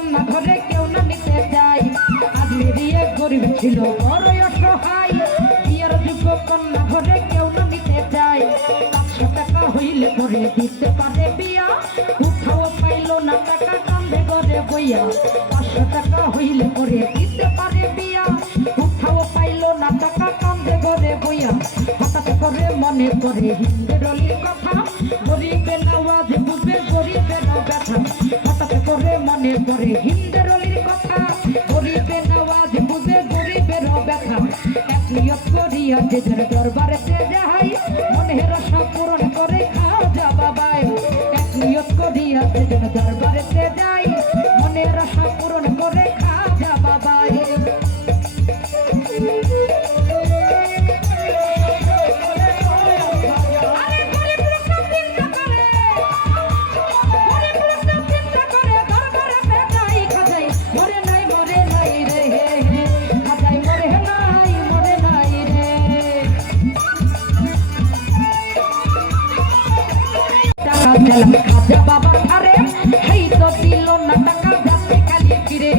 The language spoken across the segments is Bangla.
কন্যা ঘরে কেউ না নিতে যায়। আজমির এক গরিব ছিল বড় অসহায়, বিয়ের যোগ্য কন্যা ঘরে কেউ না নিতে যায়। 500 টাকা হইলে করে দিতে পারে বিয়া, কোথাও পাইল না টাকা কান্দে ঘরে বইয়া। 500 টাকা হইলে করে দিতে পারে বিয়া, কোথাও পাইল না টাকা কান্দে ঘরে বইয়া। হঠাৎ করে মনে করে হিন্দের অলির কথা, গরিবের আওয়াজ বুঝবে গরিবের ব্যথা। হঠাৎ করে মনে করে হিন্দের অলির কথা, গরিবের আওয়াজ বুঝবে গরিবের ব্যথা। এক নিয়ত করিয়া যেদের দরবারেতে যাই, মনের আশা পূরণ করে খাজা বাবাই। এক নিয়ত করিয়া যেদের দরবারেতে যাই, মনের আশা পূরণ করে খাজা বাবাই। খাজা বাবার ধারে এই তো দিল না টাকা, যাচ্ছে খালি ফিরে।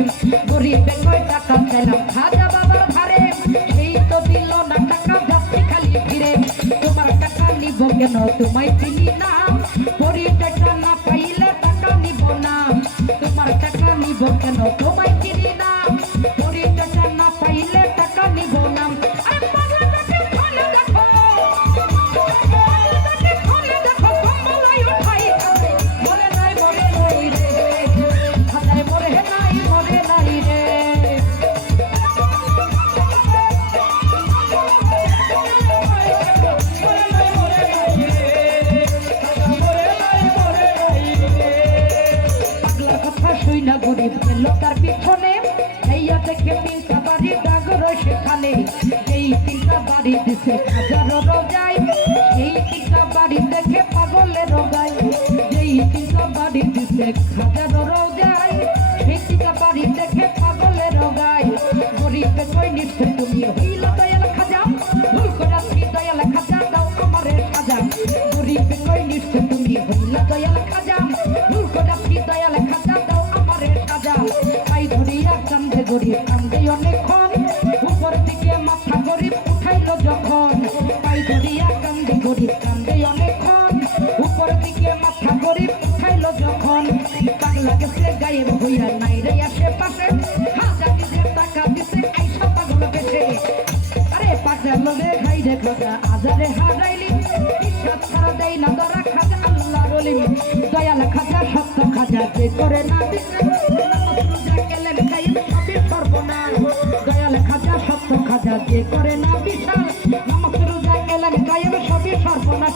গরিবে কয় টাকা চাইলাম খাজা বাবার ধারে, এই তো দিল না টাকা, যাচ্ছে খালি ফিরে। তোমার টাকা নিব কেন তোমায় চিনি না, পরিচয়টা না পাইলে টাকা নিব না। তোমার টাকা নিব কেন তোমায় চিনি না, পরিচয়টা না পাইলে টাকা নিব না। গরিব গেল তার পিছনে, এইয়া দেখে 3টা বাড়ি দাগ রয় সেখানে। এই 3টা বাড়ি দিছে হাজারো রোজাই, এই 3টা বাড়ি দেখে পাগলের রোজাই। এই 3টা বাড়ি দিছে হাজারো রোজাই, এই 3টা বাড়ি দেখে পাগলের রোজাই। গরিবে কই নিশ্চয় তুমি হইল দয়াল খাজা, ভুল করাছি দয়াল খাজা দাও আমারে সাজা। গরিবে কই নিশ্চয় তুমি হইল দয়াল খাজা, ভুল করাছি দয়াল খাজা দাও আমারে সাজা। পাই ধরিয়া কান্দে গরিব কান্দে অনেকক্ষণ, উপর দিকে মাথা গরিব উঠাইল যখন। পাই ধরিয়া কান্দে গরিব কান্দে অনেকক্ষণ, উপর দিকে মাথা গরিব উঠাইল যখন। পাগলা গেছে গায়েব হইয়া নাই রে আশেপাশে, খাজা নিজের টাকা দিছে আইসা পাগল বেশে। আরে পাগলা লোকে খাই রে খাজা আজারে হারাইলি, বিশ্বাস ছাড়া দেয় না ধরা খাজা আল্লাহ রলিম। দয়াল খাজা সত্য খাজা যে করে না বিশ্বাস, দয়াল খাজা সত্য খাজা যে করে না বিশ্বাস। নামাজ রোজা এলেন গায়েব সবই সর্বনাশ।